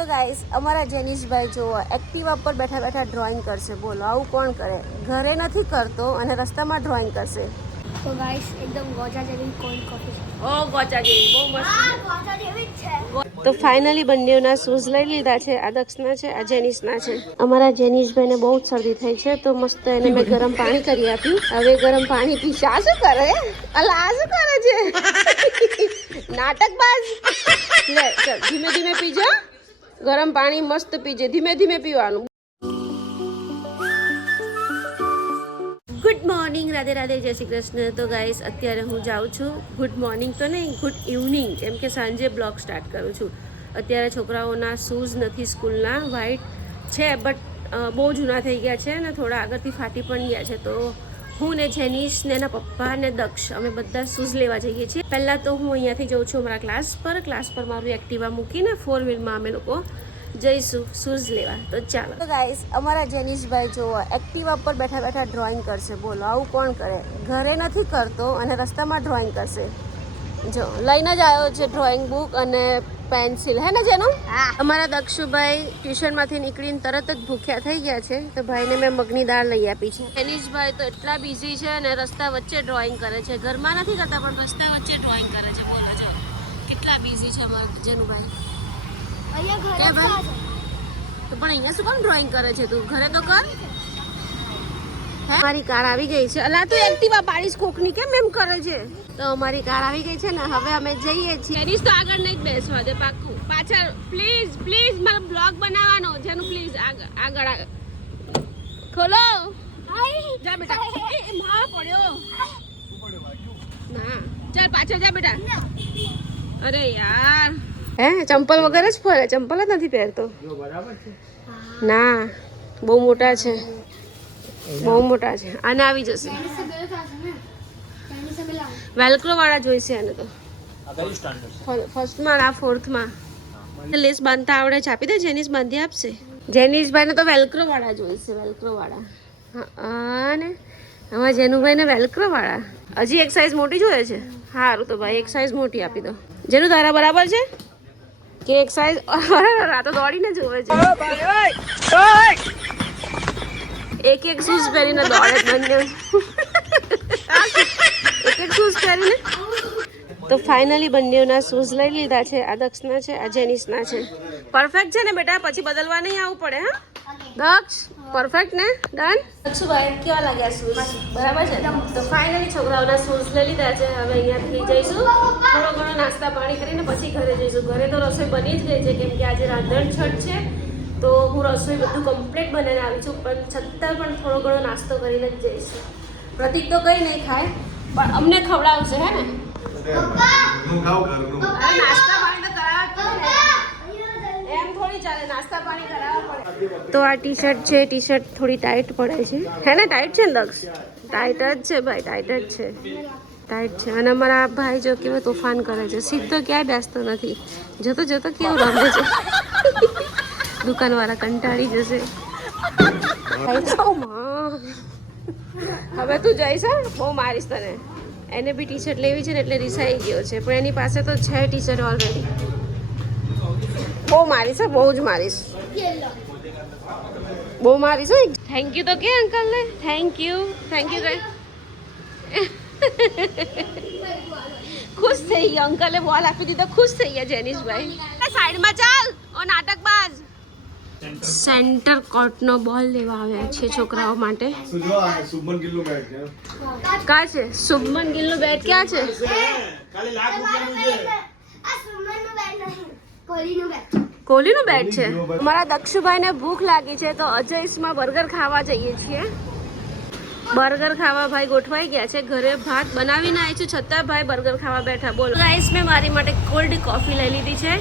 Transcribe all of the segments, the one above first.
તો ગાઈસ અમારા જેનિશભાઈ જો એક્ટિવા પર બેઠા બેઠા ડ્રોઈંગ કરશે. બોલો આવું કોણ કરે? ઘરે નથી કરતો અને રસ્તામાં ડ્રોઈંગ કરશે. તો ગાઈસ એકદમ ગોજા જેવી કોલ્ડ કોફી છે. ઓ ગોચા જેવી બહુ મસ્ત. ગોજા જેવી જ છે. તો ફાઇનલી બંનેના શૂઝ લઈ લીધા છે. આ દક્ષના છે, આ જેનિશના છે. અમારા જેનિશભાઈને બહુ જ શરદી થઈ છે તો મસ્ત એને મેં ગરમ પાણી કરી આપ્યું. હવે ગરમ પાણી પીશે. આ શું કરે? અલા આ શું કરે છે? નાટકબાજ. લે ચાલ ધીમે ધીમે પીજો. ગરમ પાણી મસ્ત પીજે, ધીમે ધીમે પીવાનું. ગુડ મોર્નિંગ, રાધે રાધે, જય શ્રી કૃષ્ણ. તો ગાઈસ અત્યારે હું જાઉં છું. ગુડ મોર્નિંગ તો નહીં, ગુડ ઇવનિંગ, કેમ કે સાંજે બ્લોગ સ્ટાર્ટ કરું છું. અત્યારે છોકરાઓના શૂઝ નથી સ્કૂલના, વ્હાઇટ છે બટ બહુ જૂના થઈ ગયા છે ને થોડા આગળથી ફાટી પણ ગયા છે. તો હું ને જેનિશ ને એના પપ્પા ને દક્ષ અમે બધા શૂઝ લેવા જઈએ છીએ. પહેલાં તો હું અહીંયાથી જાઉં છું અમારા ક્લાસ પર મારું એક્ટિવા મૂકીને 4 વ્હીલમાં અમે લોકો જઈશું શૂઝ લેવા. તો ચાલો. તો ગાઈસ અમારા જેનિશભાઈ જો એક્ટિવા પર બેઠા બેઠા ડ્રોઈંગ કરશે. બોલો આવું કોણ કરે? ઘરે નથી કરતો અને રસ્તામાં ડ્રોઈંગ કરશે. જો લઈને જ આવ્યો છે ડ્રોઈંગ બુક અને પેન્સિલ, હે ને જેનો? અમારા દક્ષુભાઈ ટ્યુશનમાંથી નીકળીને તરત જ ભૂખ્યા થઈ ગયા છે તો ભાઈને મેં મગની દાળ લઈ આપી છે. જેનિશભાઈ તો એટલા બિઝી છે ને રસ્તા વચ્ચે ડ્રોઈંગ કરે છે. ઘરમાં નથી કરતા પણ રસ્તા વચ્ચે ડ્રોઈંગ કરે છે. બોલો જો કેટલા બિઝી છે અમારા જેનુભાઈ. અહીંયા ઘરે તો પણ અહીંયા શું કામ ડ્રોઈંગ કરે છે તું? ઘરે તો કર. મારી કાર આવી ગઈ છે. અલા તું એક્ટિવા પાડીશ કોકની કેમ એમ કરે છે? તો અમારી કાર આવી ગઈ છે ને હવે અમે જઈએ છીએ. જેનિશ તો આગળ નહીં બેસવા દે પાક્કું. પાછળ પ્લીઝ પ્લીઝ મારો બ્લોગ બનાવવાનો જેનું પ્લીઝ આગળ ખોલો. જા બેટા. એ માં પડ્યો ના. ચાલ પાછળ જા બેટા. અરે યાર હે ચંપલ વગર જ ફરે. ચંપલ જ નથી પહેરતો. ના બહુ મોટા છે, બહુ મોટા છે. આને આવી જશે. વેલ્ક્રો વાળા જોઈશે આને તો. ફર્સ્ટમાં આ ફોર્થમાં લેસ બાંધતા આવડે છે આપી દે. જેનિશ બાંધી આપશે. જેનિશભાઈને તો વેલ્ક્રો વાળા જોઈશે. વેલ્ક્રો વાળા હા ને અમારા જેનુભાઈને વેલ્ક્રો વાળા. હજી એક સાઈઝ મોટી જોઈએ છે. સારું તો ભાઈ એક સાઈઝ મોટી આપી દો. જેનું તારા બરાબર છે કે એક સાઈઝ? આ તો દોડીને જોવે છે. એક એક શૂઝ પહેરીને દોડે બંને. એક એક શૂઝ પહેરીને. તો ફાઇનલી બંનેના શૂઝ લઈ લીધા છે. આ દક્ષના છે, આ જેનિશના છે. પરફેક્ટ છે ને બેટા? પછી બદલવા નહીં આવવું પડે. હા દક્ષ પરફેક્ટ ને? ડન. દક્ષુભાઈ કેવા લાગ્યા શૂઝ? બરાબર છે. તો ફાઇનલી છોકરાઓના શૂઝ લઈ લીધા છે. હવે અહીંયાથી જઈશું થોડો ઘણો નાસ્તા પાણી કરીને પછી ઘરે જઈશું. ઘરે તો રસોઈ બની જ ગઈ છે કેમ કે આજે રાંધણ છઠ છે તો હું રસોઈ બધું કમ્પ્લીટ બનાવીને આવી છું પણ છતાં પણ થોડો ઘણો નાસ્તો કરીને જ જઈશું. પ્રતિક તો કંઈ નહીં ખાય પણ અમને ખવડાવશે હે ને? નાસ્તા પાણી તો કરાવવા એમ થોડી ચાલે. નાસ્તા પાણી કરાવવા પડે. તો આ ટી શર્ટ છે. ટી શર્ટ થોડી ટાઈટ પડે છે હે ને? ટાઈટ છે ને દક્ષ? ટાઈટ જ છે ભાઈ, ટાઈટ જ છે, ટાઈટ છે. અને અમારા ભાઈ જો કેવો તોફાન કરે છે. સીધો ક્યાંય બેસતો નથી. જતો જતો કેવું રમે છે. દુકાનવાળા કંટાળી જશે. હવે તું જઈશ બહુ મારીશ તને. એને બી ટી શર્ટ લેવી છે ને એટલે રિસાઈ ગયો છે પણ એની પાસે તો છે ટી શર્ટ ઓલરેડી. બહુ મારીશ, બહુ જ મારીશ, બહુ મારીશ. થેન્ક યુ તો કે અંકલ ને. Thank you guys. ખુશ થઈ ગયા અંકલે બોલ આપી દીધો. ખુશ થઈ ગયા જેનિશભાઈ. સાઈડમાં ચાલ ઓ નાટકબાજ. સેન્ટર કોર્ટનો બોલ લેવા આવ્યા છે છોકરાઓ માટે. શુભમન ગિલનું બેટ છે. કા છે શુભમન ગિલનું બેટ? ક્યાં છે? ખાલી લાખ રૂપિયાનું છે. આ સુમનનું બેટ નહીં, કોહલીનું બેટ. કોહલીનું બેટ છે. મારા દક્ષુભાઈને ભૂખ લાગી છે તો અજયસમાં બર્ગર ખાવા જઈએ છીએ. બર્ગર ખાવા ભાઈ ગોઠવાઈ ગયા છે. ઘરે ભાત બનાવીને આવી છું છતાં ભાઈ બર્ગર ખાવા બેઠા. બોલો ગાઈસ મેં મારી માટે કોલ્ડ કોફી લઈ લીધી છે.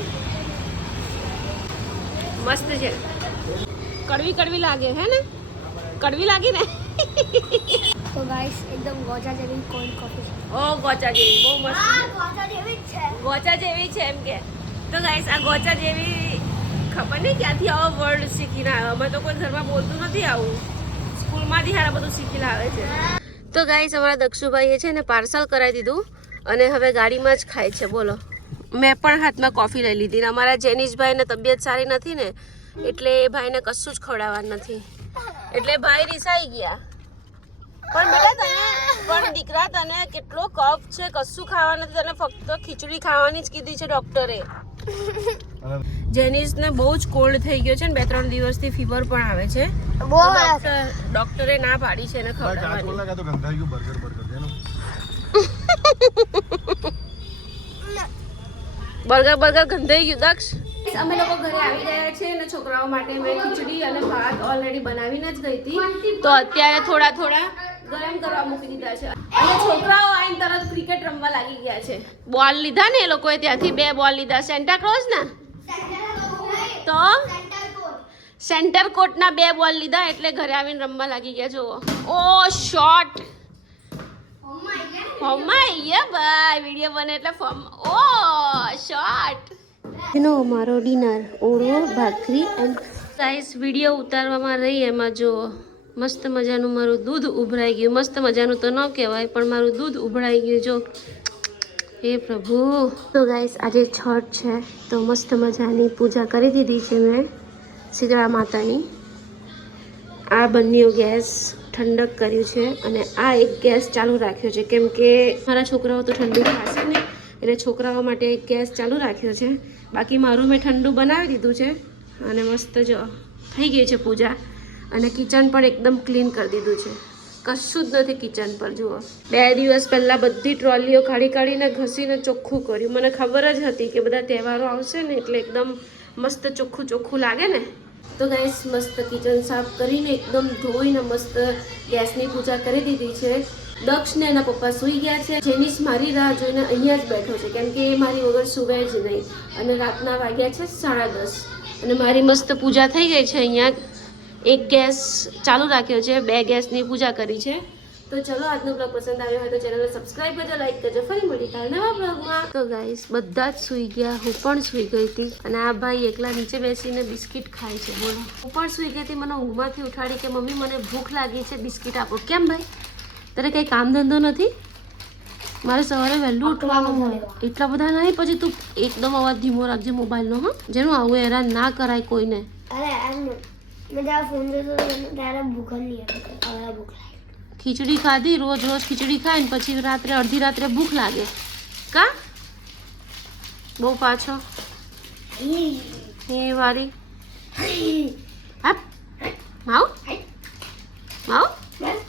મસ્ત છે. કડવી કડવી લાગે હે ને? કડવી લાગી ને? તો ગાઈસ એકદમ ગોજા જેવી કોલ્ડ કોફી છે. ઓ ગોચા જેવી બહુ મસ્ત. ગોજા જેવી જ છે. ગોચા જેવી છે એમ કે. તો ગાઈસ આ ગોચા જેવી ખબર નહીં ક્યાંથી આવો વર્ડ શીખીને આવ્યો. અમે તો કોઈ ઘરમાં બોલતું નથી આવું. સ્કૂલમાંથી હારા બધું શીખી લાવે છે. તો ગાઈસ અમારા દક્ષુભાઈએ છે ને પાર્સલ કરાવી દીધું અને હવે ગાડીમાં જ ખાય છે. બોલો મેં પણ હાથમાં કોફી લઈ લીધી ને અમારા જેનિશભાઈને તબિયત સારી નથી ને એટલે એ ભાઈને કશું જ ખવડાવવાનું નથી એટલે ભાઈ રિસાઈ ગયા. પણ બેટા તને પણ દીકરા તને કેટલો કફ છે, કશું ખાવાનું નથી, તને ફક્ત ખીચડી ખાવાની જ કીધી છે ડોક્ટરે. જેનિસને બહુ જ કોલ્ડ થઈ ગયો છે ને 2-3 દિવસથી ફીવર પણ આવે છે. ડોક્ટરે ના પાડી છે એને ખવડાવવાની. બર્ગર ગંધાઈ ગયું દક્ષ. અમે લોકો ઘરે આવી ગયા છે અને છોકરાઓ માટે મેં ખીચડી અને ભાત ઓલરેડી બનાવીને જ ગઈ હતી તો અત્યારે થોડા ગરમ કરવા મૂકી દીધા છે અને છોકરાઓ આઈને તરત ક્રિકેટ રમવા લાગી ગયા છે. બોલ લીધા ને એ લોકોએ ત્યાંથી 2 બોલ લીધા. સેન્ટા ક્લોઝ ના તો સેન્ટર કોટના 2 બોલ લીધા એટલે ઘરે આવીને રમવા લાગી ગયા. જુઓ ઓ શોટ ફોર્મમાં ભાઈ વિડીયો બને એટલે ફોર્મ ઓ શોટ. એનો અમારો ડિનર ઓળો ભાખરી એન્ડ ગાઈસ વિડીયો ઉતારવામાં રહી એમાં જો મસ્ત મજાનું મારું દૂધ ઉભરાઈ ગયું. મસ્ત મજાનું તો ન કહેવાય પણ મારું દૂધ ઉભરાઈ ગયું જો. હે પ્રભુ. તો ગાઈસ આજે છઠ છે તો મસ્ત મજાની પૂજા કરી દીધી છે મેં શીતળા માતાની. આ બંને ગેસ ઠંડક કર્યું છે અને આ એક ગેસ ચાલુ રાખ્યો છે કેમ કે મારા છોકરાઓ તો ઠંડુ ખાશે ને એટલે છોકરાઓ માટે એક ગેસ ચાલુ રાખ્યો છે. બાકી મારું મેં ઠંડુ બનાવી દીધું છે અને મસ્ત જો થઈ ગઈ છે પૂજા અને કિચન પણ એકદમ ક્લીન કરી દીધું છે. કશું જ નથી કિચન પર. જુઓ 2 દિવસ પહેલાં બધી ટ્રોલીઓ કાઢીને ઘસીને ચોખ્ખું કર્યું. મને ખબર જ હતી કે બધા તહેવારો આવશે ને એટલે એકદમ મસ્ત ચોખ્ખું લાગે ને. તો ગાઈસ મસ્ત કિચન સાફ કરીને એકદમ ધોઈને મસ્ત ગેસની પૂજા કરી દીધી છે. દક્ષ ને એના પપ્પા સૂઈ ગયા છે. જેનિસ મારી રાહ જોઈને અહીંયા જ બેઠો છે કેમ કે એ મારી વગર સૂવે જ નહીં અને રાતના વાગ્યા છે 10:30 અને મારી મસ્ત પૂજા થઈ ગઈ છે. અહીંયા એક ગેસ ચાલુ રાખ્યો છે, 2 ગેસની પૂજા કરી છે. તો ચલો આજનો બ્લોગ પસંદ આવ્યો હોય તો ચેનલને સબસ્ક્રાઇબ કરજો, લાઈક કરજો. ફરી મળી કાલે નવા બ્લોગમાં. તો ગાઈસ બધા જ સૂઈ ગયા, હું પણ સૂઈ ગઈ હતી અને આ ભાઈ એકલા નીચે બેસીને બિસ્કિટ ખાય છે. બોલો હું પણ સૂઈ ગઈ હતી. મને ઊંઘમાંથી ઉઠાડી કે મમ્મી મને ભૂખ લાગી છે, બિસ્કિટ આપો. કેમ ભાઈ તારે કંઈ કામ ધંધો નથી? મારે સવારે વહેલું ઉઠવાનું હોય. એટલા બધા નહીં. પછી તું એકદમ અવાજ ધીમો રાખજે મોબાઈલનો. હા જેનું આવું હેરાન ના કરાય કોઈને. ખીચડી ખાધી, રોજ ખીચડી ખાય ને પછી રાત્રે અડધી રાત્રે ભૂખ લાગે કા બહુ પાછો એ વારી. હા માવ